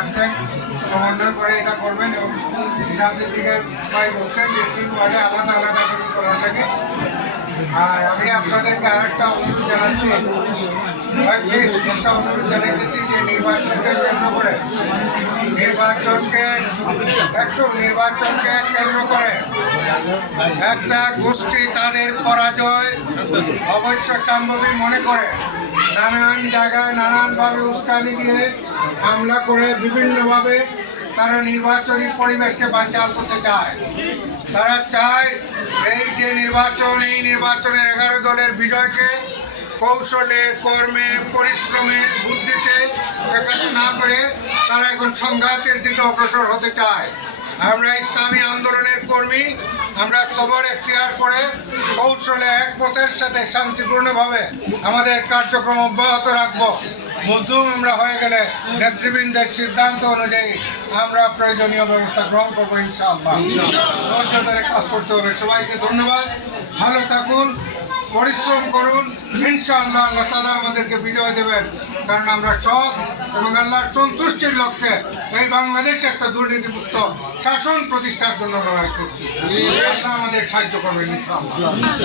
আসছেন, সমন্বয় করে এটা করবেন। এবং হিসাবের দিকে ভাই বলছেন যে 3 ওয়ার্ডে আলাদা আলাদা করে করার লাগে। আর আমি আপনাদেরকে আরেকটা অনুরোধ জানাচ্ছি, একটা অনুরোধ জানাইতেছি যে নির্বাচনকে কেন্দ্র করে নির্বাচনকে কেন্দ্র করে একটা গোষ্ঠী তাদের পরাজয় অবশ্য সম্ভবই মনে করে নানান জায়গায় নানানভাবে উস্কানি দিয়ে হামলা করে বিভিন্নভাবে তারা নির্বাচনী পরিবেশকে বানচাল করতে চায়। তারা চায় এই যে নির্বাচন, এই নির্বাচনের 11 দলের বিজয়কে কৌশলে, কর্মে, পরিশ্রমে, বুদ্ধিতে প্রকাশ না করে তারা এখন সংঘাতের দিকে অগ্রসর হতে চায়। আমরা ইসলামী আন্দোলনের কর্মী, আমরা সবর এখতিয়ার করে কৌশলে একমতের সাথে শান্তিপূর্ণভাবে আমাদের কার্যক্রম অব্যাহত রাখবো। মজলুম আমরা হয়ে গেলে নেতৃবৃন্দের সিদ্ধান্ত অনুযায়ী আমরা প্রয়োজনীয় ব্যবস্থা গ্রহণ করবো ইনশাআল্লাহ। ধৈর্য ধরে কাজ করতে হবে। সবাইকে ধন্যবাদ। ভালো থাকুন, পরিশ্রম করুন। ইনশাআল্লাহ আল্লাহ তাআলা আমাদেরকে বিজয় দেবেন, কারণ আমরা সৎ এবং আল্লাহর সন্তুষ্টির লক্ষ্যে এই বাংলাদেশে একটা দুর্নীতিমুক্ত শাসন প্রতিষ্ঠার জন্য লড়াই করছি। আল্লাহ আমাদের সাহায্য করবেন ইনশাআল্লাহ।